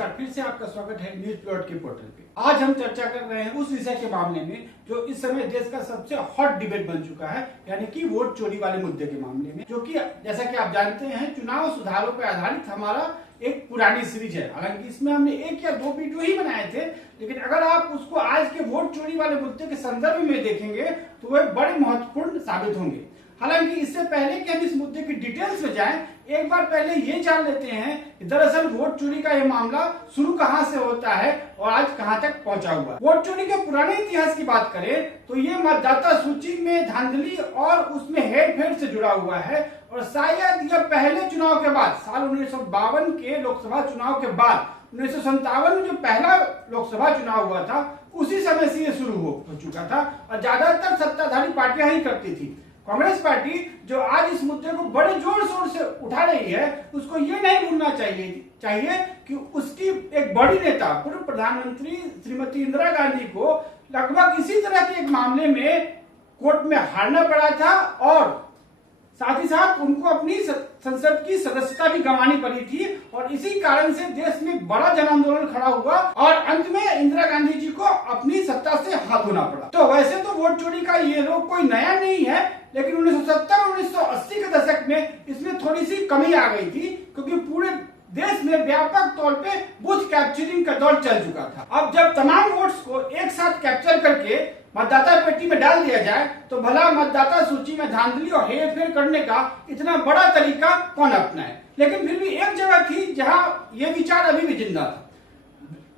नमस्कार, फिर से आपका स्वागत है न्यूज प्लॉट के पोर्टल पे। आज हम चर्चा कर रहे हैं उस विषय के मामले में जो इस समय देश का सबसे हॉट डिबेट बन चुका है, यानी कि वोट चोरी वाले मुद्दे के मामले में, जो कि जैसा कि आप जानते हैं चुनाव सुधारों पर आधारित हमारा एक पुरानी सीरीज है। हालांकि इसमें हमने 1 या 2 वीडियो ही बनाए थे, लेकिन अगर आप उसको आज के वोट चोरी वाले मुद्दे के संदर्भ में देखेंगे तो वे बड़े महत्वपूर्ण साबित होंगे। हालांकि इससे पहले कि हम इस मुद्दे की डिटेल्स में जाएं, एक बार पहले ये जान लेते हैं कि दरअसल वोट चोरी का ये मामला शुरू कहां से होता है और आज कहां तक पहुंचा हुआ है। वोट चोरी के पुराने इतिहास की बात करें तो ये मतदाता सूची में धांधली और उसमें हेरफेर से जुड़ा हुआ है और शायद यह पहले चुनाव के बाद साल 1952 के लोकसभा चुनाव के बाद 1957 में जो पहला लोकसभा चुनाव हुआ था उसी समय से ये शुरू हो चुका था और ज्यादातर सत्ताधारी पार्टियां ही करती थी। कांग्रेस पार्टी जो आज इस मुद्दे को बड़े जोर शोर से उठा रही है, उसको ये नहीं भूलना चाहिए कि उसकी एक बड़ी नेता पूर्व प्रधानमंत्री श्रीमती इंदिरा गांधी को लगभग इसी तरह के एक मामले में कोर्ट में हारना पड़ा था और साथ ही साथ उनको अपनी संसद की सदस्यता भी गंवानी पड़ी थी और इसी कारण से देश में बड़ा जन आंदोलन खड़ा हुआ और अंत में इंदिरा गांधी जी को अपनी सत्ता से हाथ धोना पड़ा। तो वैसे तो वोट चोरी का ये रोग कोई नया नहीं है, लेकिन 1970-1980 के दशक में इसमें थोड़ी सी कमी आ गई थी क्योंकि पूरे देश में व्यापक तौर पे बूथ कैप्चरिंग का दौर चल चुका था। अब जब तमाम वोट्स को एक साथ कैप्चर करके मतदाता पेटी में डाल दिया जाए तो भला मतदाता सूची में धांधली और हेरफेर करने का इतना बड़ा तरीका कौन अपनाए। लेकिन फिर भी एक जगह थी जहां ये विचार अभी भी जिंदा था।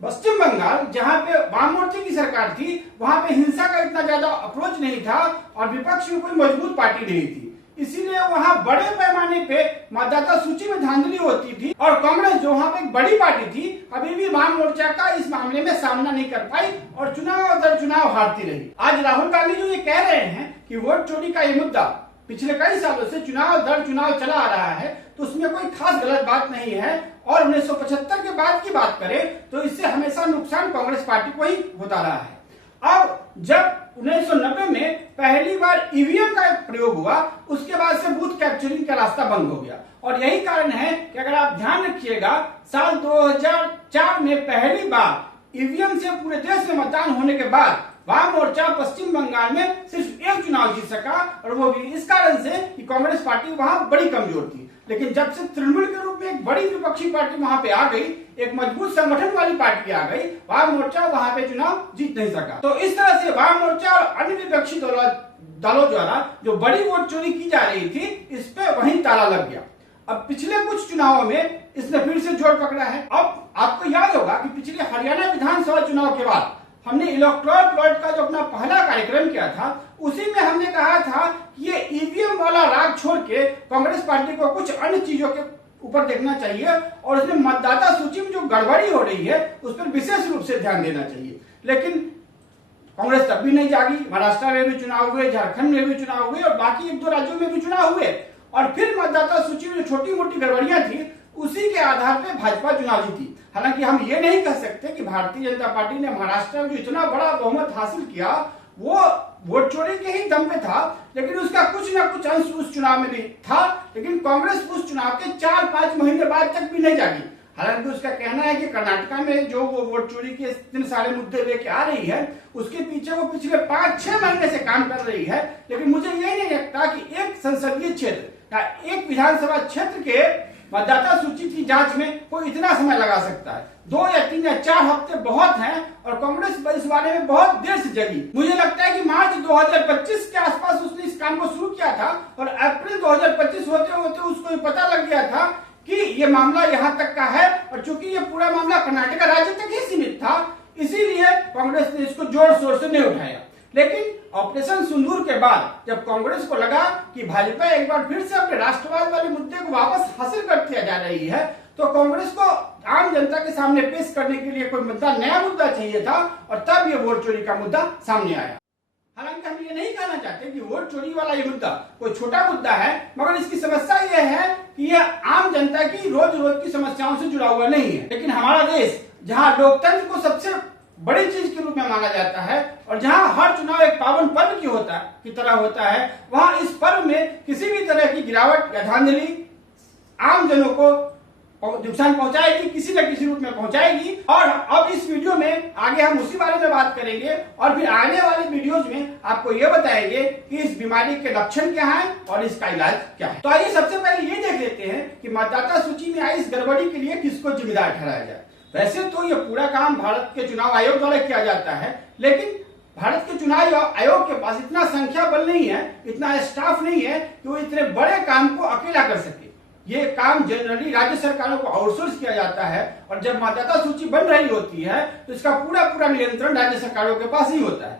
पश्चिम बंगाल, जहां पे वाम मोर्चे की सरकार थी, वहां पे हिंसा का इतना ज्यादा अप्रोच नहीं था और विपक्ष में कोई मजबूत पार्टी नहीं थी, इसीलिए वहां बड़े पैमाने पे मतदाता सूची में धांधली होती थी और कांग्रेस जो वहां पे एक बड़ी पार्टी थी अभी भी वाम मोर्चा का इस मामले में सामना नहीं कर पाई और चुनाव दर चुनाव हारती रही। आज राहुल गांधी जो ये कह रहे हैं कि वोट चोरी का ये मुद्दा पिछले कई सालों से चुनाव दर चुनाव चला आ रहा है, तो उसमें कोई खास गलत बात नहीं है और 1975 के बाद की बात करें तो इससे हमेशा नुकसान कांग्रेस पार्टी को ही होता रहा है। अब जब 1990 में पहली बार ईवीएम का प्रयोग हुआ, उसके बाद से बूथ कैप्चरिंग का रास्ता बंद हो गया और यही कारण है कि अगर आप ध्यान रखिएगा साल 2004 में पहली बार ईवीएम से पूरे देश में मतदान होने के बाद वाम मोर्चा पश्चिम बंगाल में सिर्फ एक चुनाव जीत सका और वो भी इस कारण से कि कांग्रेस पार्टी वहां बड़ी कमजोर थी। लेकिन जब से तृणमूल के रूप में एक बड़ी विपक्षी पार्टी वहां पे आ गई, एक मजबूत संगठन वाली पार्टी आ गई, वाम मोर्चा वहां पे चुनाव जीत नहीं सका। तो इस तरह से वाम मोर्चा और अन्य विपक्षी दलों द्वारा जो बड़ी वोट चोरी की जा रही थी, इस पे वहीं ताला लग गया। अब पिछले कुछ चुनावों में इसने फिर से जोर पकड़ा है। अब आपको याद होगा कि पिछले हरियाणा विधानसभा चुनाव के बाद हमने इलेक्टोरल प्लॉट का जो अपना पहला कार्यक्रम किया था, उसी में हमने कहा था कि ये ईवीएम वाला राग छोड़ के कांग्रेस पार्टी को कुछ अन्य चीजों के ऊपर देखना चाहिए और उसमें मतदाता सूची में जो गड़बड़ी हो रही है उस पर विशेष रूप से ध्यान देना चाहिए। लेकिन कांग्रेस तब भी नहीं जागी। महाराष्ट्र में भी चुनाव हुए, झारखंड में भी चुनाव हुए और बाकी 1-2 राज्यों में भी चुनाव हुए और फिर मतदाता सूची में जो छोटी मोटी गड़बड़ियां थी उसी के आधार पर भाजपा चुनाव जीती। हालांकि हम ये नहीं कह सकते कि भारतीय जनता पार्टी ने महाराष्ट्र में जो इतना बड़ा बहुमत हासिल किया वो वोट चोरी के ही दम पे था, लेकिन उसका कुछ ना कुछ अंश उस चुनाव में भी था। लेकिन कांग्रेस उस चुनाव के 4-5 महीने बाद तक भी नहीं जागी। हालांकि उसका कहना है कि कर्नाटका में जो वो वोट चोरी के इतने सारे मुद्दे लेके आ रही है, उसके पीछे वो पिछले 5-6 महीने से काम कर रही है। लेकिन मुझे यही नहीं लगता कि एक संसदीय क्षेत्र या एक विधानसभा क्षेत्र के मतदाता सूची की जांच में कोई इतना समय लगा सकता है। 2 या 3 या 4 हफ्ते बहुत हैं और कांग्रेस इस बारे में बहुत देर से जगी। मुझे लगता है कि मार्च 2025 के आसपास उसने इस काम को शुरू किया था और अप्रैल 2025 होते होते उसको ये पता लग गया था कि ये मामला यहाँ तक का है और चूंकि ये पूरा मामला कर्नाटक राज्य तक ही सीमित था, इसीलिए कांग्रेस ने इसको जोर शोर से नहीं उठाया। लेकिन ऑपरेशन सिंदूर के बाद जब कांग्रेस को लगा कि भाजपा एक बार फिर से अपने राष्ट्रवाद वाले मुद्दे को वापस हासिल करती जा रही है, तो कांग्रेस को आम जनता के सामने पेश करने के लिए कोई मुद्दा, नया मुद्दा चाहिए था और तब ये वोट चोरी का मुद्दा सामने आया। हालांकि हम ये नहीं कहना चाहते कि वोट चोरी वाला ये मुद्दा कोई छोटा मुद्दा है, मगर इसकी समस्या यह है कि यह आम जनता की रोज रोज की समस्याओं से जुड़ा हुआ नहीं है। लेकिन हमारा देश जहाँ लोकतंत्र को सबसे बड़ी चीज के रूप में माना जाता है और जहां हर चुनाव एक पावन पर्व की तरह होता है, वहां इस पर्व में किसी भी तरह की गिरावट या धांधली आम जनों को नुकसान पहुंचाएगी, किसी न किसी रूप में पहुंचाएगी। और अब इस वीडियो में आगे हम उसी बारे में बात करेंगे और फिर आने वाले वीडियोज में आपको ये बताएंगे कि इस बीमारी के लक्षण क्या है और इसका इलाज क्या है। तो आइए सबसे पहले ये देख लेते हैं कि मतदाता सूची में आई इस गड़बड़ी के लिए किसको जिम्मेदार ठहराया जाए। वैसे तो ये पूरा काम भारत के चुनाव आयोग द्वारा किया जाता है, लेकिन भारत के चुनाव आयोग के पास इतना संख्या बल नहीं है, इतना स्टाफ नहीं है कि वो इतने बड़े काम को अकेला कर सके। ये काम जनरली राज्य सरकारों को आउटसोर्स किया जाता है और जब मतदाता सूची बन रही होती है तो इसका पूरा नियंत्रण राज्य सरकारों के पास ही होता है।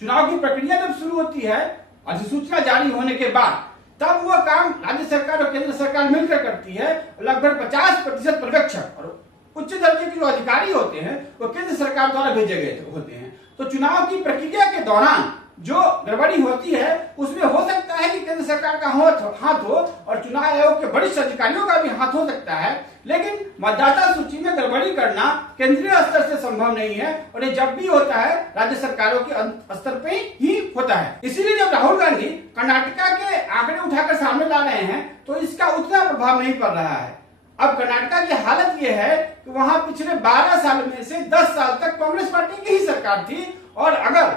चुनाव की प्रक्रिया जब शुरू होती है, अधिसूचना जारी होने के बाद, तब वह काम राज्य सरकार और केंद्र सरकार मिलकर करती है। लगभग 50% पर्यवेक्षक और उच्च दर्जे के जो अधिकारी होते हैं वो केंद्र सरकार द्वारा भेजे गए होते हैं। तो चुनाव की प्रक्रिया के दौरान जो गड़बड़ी होती है उसमें हो सकता है कि केंद्र सरकार का हाथ हो और चुनाव आयोग के वरिष्ठ अधिकारियों का भी हाथ हो सकता है, लेकिन मतदाता सूची में गड़बड़ी करना केंद्रीय स्तर से संभव नहीं है और ये जब भी होता है राज्य सरकारों के स्तर पे ही होता है। इसीलिए जब राहुल गांधी कर्नाटका के आंकड़े उठाकर सामने ला रहे हैं तो इसका उतना प्रभाव नहीं पड़ रहा है। अब कर्नाटका की हालत यह है कि वहां पिछले 12 साल में से 10 साल तक कांग्रेस पार्टी की ही सरकार थी और अगर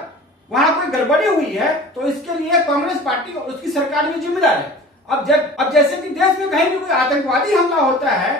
वहां कोई गड़बड़ी हुई है तो इसके लिए कांग्रेस पार्टी और उसकी सरकार भी जिम्मेदार है। अब जैसे कि देश में कहीं भी कोई आतंकवादी हमला होता है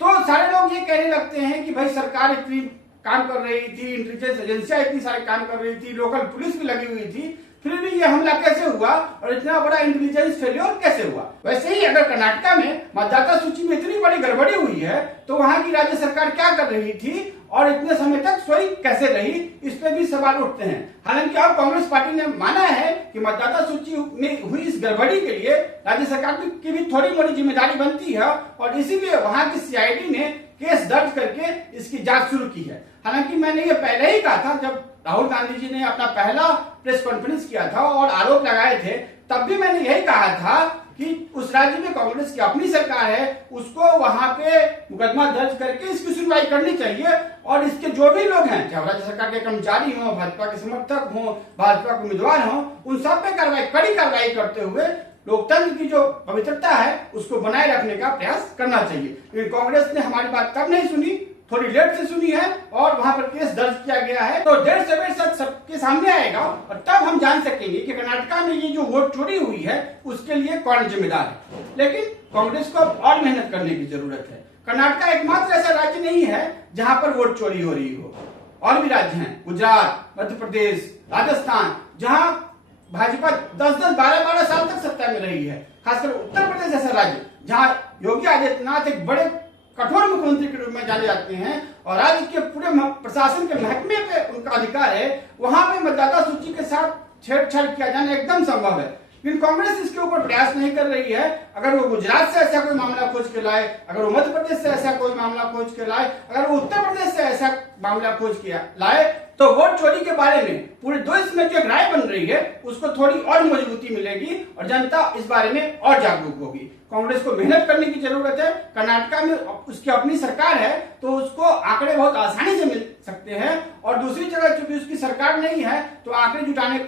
तो सारे लोग ये कहने लगते हैं कि भाई सरकार इतनी काम कर रही थी, इंटेलिजेंस एजेंसियां इतनी सारे काम कर रही थी, लोकल पुलिस भी लगी हुई थी, फिर भी ये हमला कैसे हुआ और इतना बड़ा इंटेलिजेंस फेलियर कैसे हुआ। वैसे ही अगर कर्नाटका में मतदाता सूची में इतनी बड़ी गड़बड़ी हुई है तो वहां की राज्य सरकार क्या कर रही थी और इतने समय तक सोई कैसे रही, इस पे भी सवाल उठते हैं। हालांकि अब कांग्रेस पार्टी ने माना है कि मतदाता सूची में हुई इस गड़बड़ी के लिए राज्य सरकार की भी थोड़ी मोटी जिम्मेदारी बनती है और इसीलिए वहां की सीआईडी ने केस दर्ज करके इसकी जांच शुरू की है। हालांकि मैंने ये पहले ही कहा था, जब राहुल गांधी जी ने अपना पहला प्रेस कॉन्फ्रेंस किया था और आरोप लगाए थे, तब भी मैंने यही कहा था कि उस राज्य में कांग्रेस की अपनी सरकार है, उसको वहां पे मुकदमा दर्ज करके इसकी सुनवाई करनी चाहिए और इसके जो भी लोग हैं, चाहे राज्य सरकार के कर्मचारी हो, भाजपा के समर्थक हो, भाजपा के उम्मीदवार हो, उन सब पे कड़ी कार्रवाई करते हुए लोकतंत्र की जो पवित्रता है उसको बनाए रखने का प्रयास करना चाहिए। लेकिन कांग्रेस ने हमारी बात तब नहीं सुनी, थोड़ी लेट से सुनी है और वहां पर केस दर्ज किया गया है। तो देर सवेर सच सबके सामने आएगा और तब हम जान सकेंगे कि कर्नाटका में ये जो वोट चोरी हुई है उसके लिए कौन जिम्मेदार है। लेकिन कांग्रेस को और मेहनत करने की जरूरत है। कर्नाटका एकमात्र ऐसा राज्य नहीं है जहां पर वोट चोरी हो रही हो, और भी राज्य हैं, गुजरात, मध्य प्रदेश, राजस्थान, जहां भाजपा 10-10, 12-12 साल तक सत्ता में रही है। खासकर उत्तर प्रदेश ऐसा राज्य जहां योगी आदित्यनाथ एक बड़े कठोर मुख्यमंत्री के रूप में जाने जाते हैं और राज्य के पूरे प्रशासन के महकमे पे उनका अधिकार है, वहां पे मतदाता सूची के साथ छेड़छाड़ किया जाना एकदम संभव है। लेकिन कांग्रेस इसके ऊपर प्रयास नहीं कर रही है। अगर वो गुजरात से ऐसा कोई मामला खोज के लाए, अगर वो मध्य प्रदेश से ऐसा कोई मामला खोज के लाए, अगर वो उत्तर प्रदेश से ऐसा मामला खोज के लाए, तो वोट चोरी के बारे में पूरे देश में जो एक राय बन रही है उसको थोड़ी और मजबूती मिलेगी और जनता इस बारे में और जागरूक होगी। कांग्रेस को मेहनत करने की जरूरत है। कर्नाटका में उसकी अपनी सरकार है तो उसको आंकड़े बहुत आसानी से मिल सकते हैं और दूसरी जगह चूंकि उसकी सरकार नहीं है तो आंकड़े जुटाने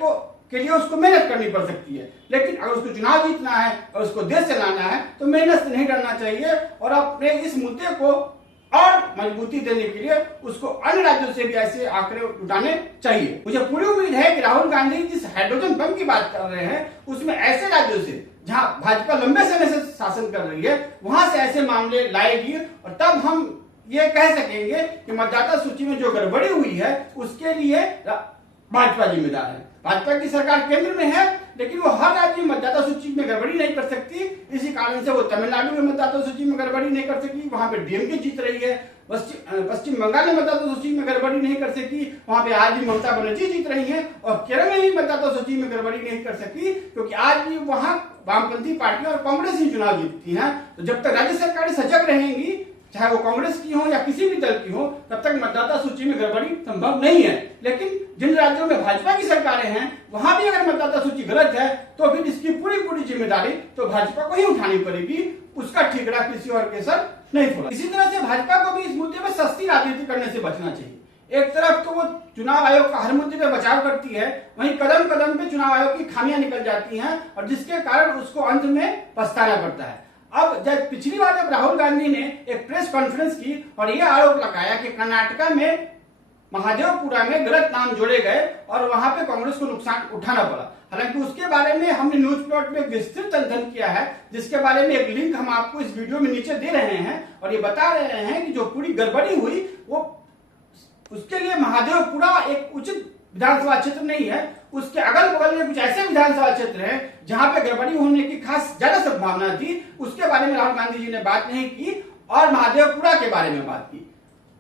के लिए उसको मेहनत करनी पड़ सकती है। लेकिन अगर उसको चुनाव जीतना है और उसको देश चलाना है तो मेहनत से नहीं करना चाहिए और अपने इस मुद्दे को और मजबूती देने के लिए उसको अन्य राज्यों से भी ऐसे आंकड़े उठाने चाहिए। मुझे पूरी उम्मीद है कि राहुल गांधी जिस हाइड्रोजन बम की बात कर रहे हैं उसमें ऐसे राज्यों से जहां भाजपा लंबे समय से शासन कर रही है वहां से ऐसे मामले लाएगी और तब हम ये कह सकेंगे कि मतदाता सूची में जो गड़बड़ी हुई है उसके लिए भाजपा जिम्मेदार है। भाजपा की सरकार केंद्र में है लेकिन वो हर राज्य में मतदाता सूची में गड़बड़ी नहीं कर सकती। इसी कारण से वो तमिलनाडु में मतदाता सूची में गड़बड़ी नहीं कर सकी, वहां पे डीएमके जीत रही है। पश्चिम बंगाल में मतदाता सूची में गड़बड़ी नहीं कर सकी, वहां पे आज भी ममता बनर्जी जीत रही है। और केरल में भी मतदाता सूची में गड़बड़ी नहीं कर सकी क्योंकि आज भी वहां वामपंथी पार्टियां और कांग्रेस ही चुनाव जीतती है। तो जब तक राज्य सरकारें सजग रहेंगी, चाहे वो कांग्रेस की हो या किसी भी दल की हो, तब तक मतदाता सूची में गड़बड़ी संभव नहीं है। लेकिन जिन राज्यों में भाजपा की सरकारें हैं वहां भी अगर मतदाता सूची गलत है तो फिर इसकी पूरी जिम्मेदारी तो भाजपा को ही उठानी पड़ेगी, उसका ठिकरा किसी और के सर नहीं फोड़ा। इसी तरह से भाजपा को भी इस मुद्दे में सस्ती राजनीति करने से बचना चाहिए। एक तरफ तो वो चुनाव आयोग का हर मुद्दे पे बचाव करती है, वहीं कदम कदम पे चुनाव आयोग की खामियां निकल जाती हैं और जिसके कारण उसको अंत में पछताना पड़ता है। अब जब पिछली बार जब राहुल गांधी ने एक प्रेस कॉन्फ्रेंस की और यह आरोप लगाया कि कर्नाटका में महादेवपुरा में गलत नाम जोड़े गए और वहां पे कांग्रेस को नुकसान उठाना पड़ा। हालांकि उसके बारे में हमने न्यूज प्लॉट में विस्तृत अध्ययन किया है, जिसके बारे में एक लिंक हम आपको इस वीडियो में नीचे दे रहे हैं और ये बता रहे हैं कि जो पूरी गड़बड़ी हुई वो उसके लिए महादेवपुरा एक उचित विधानसभा क्षेत्र नहीं है। उसके अगल बगल में कुछ ऐसे विधानसभा क्षेत्र हैं जहां पे गड़बड़ी होने की खास ज्यादा संभावना थी, उसके बारे में राहुल गांधी जी ने बात नहीं की और महादेवपुरा के बारे में बात की,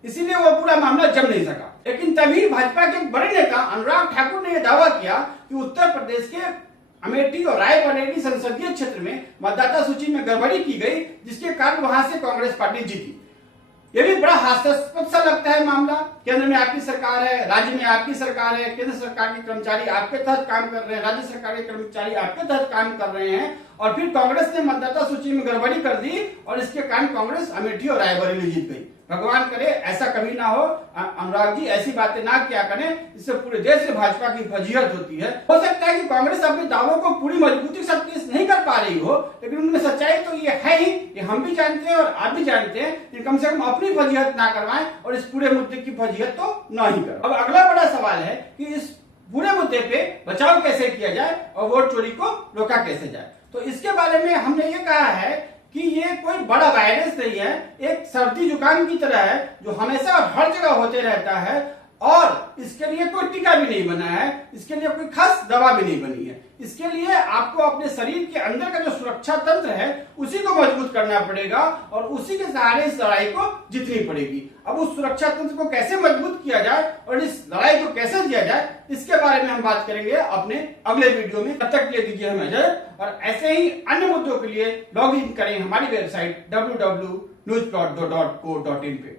इसीलिए वो पूरा मामला जम नहीं सका। लेकिन तभी भाजपा के बड़े नेता अनुराग ठाकुर ने यह दावा किया कि उत्तर प्रदेश के अमेठी और रायबरेली संसदीय क्षेत्र में मतदाता सूची में गड़बड़ी की गई, जिसके कारण वहां से कांग्रेस पार्टी जीती। यह भी बड़ा हास्यास्पद सा लगता है मामला। केंद्र में आपकी सरकार है, राज्य में आपकी सरकार है, केंद्र सरकार के कर्मचारी आपके तहत काम कर रहे हैं, राज्य सरकार के कर्मचारी आपके तहत काम कर रहे हैं और फिर कांग्रेस ने मतदाता सूची में गड़बड़ी कर दी और इसके कारण कांग्रेस अमेठी और रायबरेली जीत गई। भगवान करे ऐसा कभी ना हो। अनुराग जी ऐसी बातें ना किया करें, इससे पूरे देश से भाजपा की फजीहत होती है। हो सकता है कि कांग्रेस अपने दावों को पूरी मजबूती से पेश नहीं कर पा रही हो, लेकिन उनमें सच्चाई तो ये है ही, ये हम भी जानते हैं और आप भी जानते हैं कि कम से कम अपनी फजीहत ना करवाएं और इस पूरे मुद्दे की फजीहत तो ना ही करें। अब अगला बड़ा सवाल है कि इस पूरे मुद्दे पे बचाव कैसे किया जाए और वोट चोरी को रोका कैसे जाए। तो इसके बारे में हमने ये कहा है कि ये कोई बड़ा वायरस नहीं है, एक सर्दी जुकाम की तरह है जो हमेशा और हर जगह होते रहता है और इसके लिए कोई टीका भी नहीं बना है, इसके लिए कोई खास दवा भी नहीं बनी है। इसके लिए आपको अपने शरीर के अंदर का जो सुरक्षा तंत्र है उसी को मजबूत करना पड़ेगा और उसी के सहारे इस लड़ाई को जीतनी पड़ेगी। अब उस सुरक्षा तंत्र को कैसे मजबूत किया जाए और इस लड़ाई को कैसे जिया जाए, इसके बारे में हम बात करेंगे अपने अगले वीडियो में। तब तक ले दीजिए हमें इजाजत और ऐसे ही अन्य मुद्दों के लिए लॉग इन करें हमारी वेबसाइट www.newsplot.co.in पे।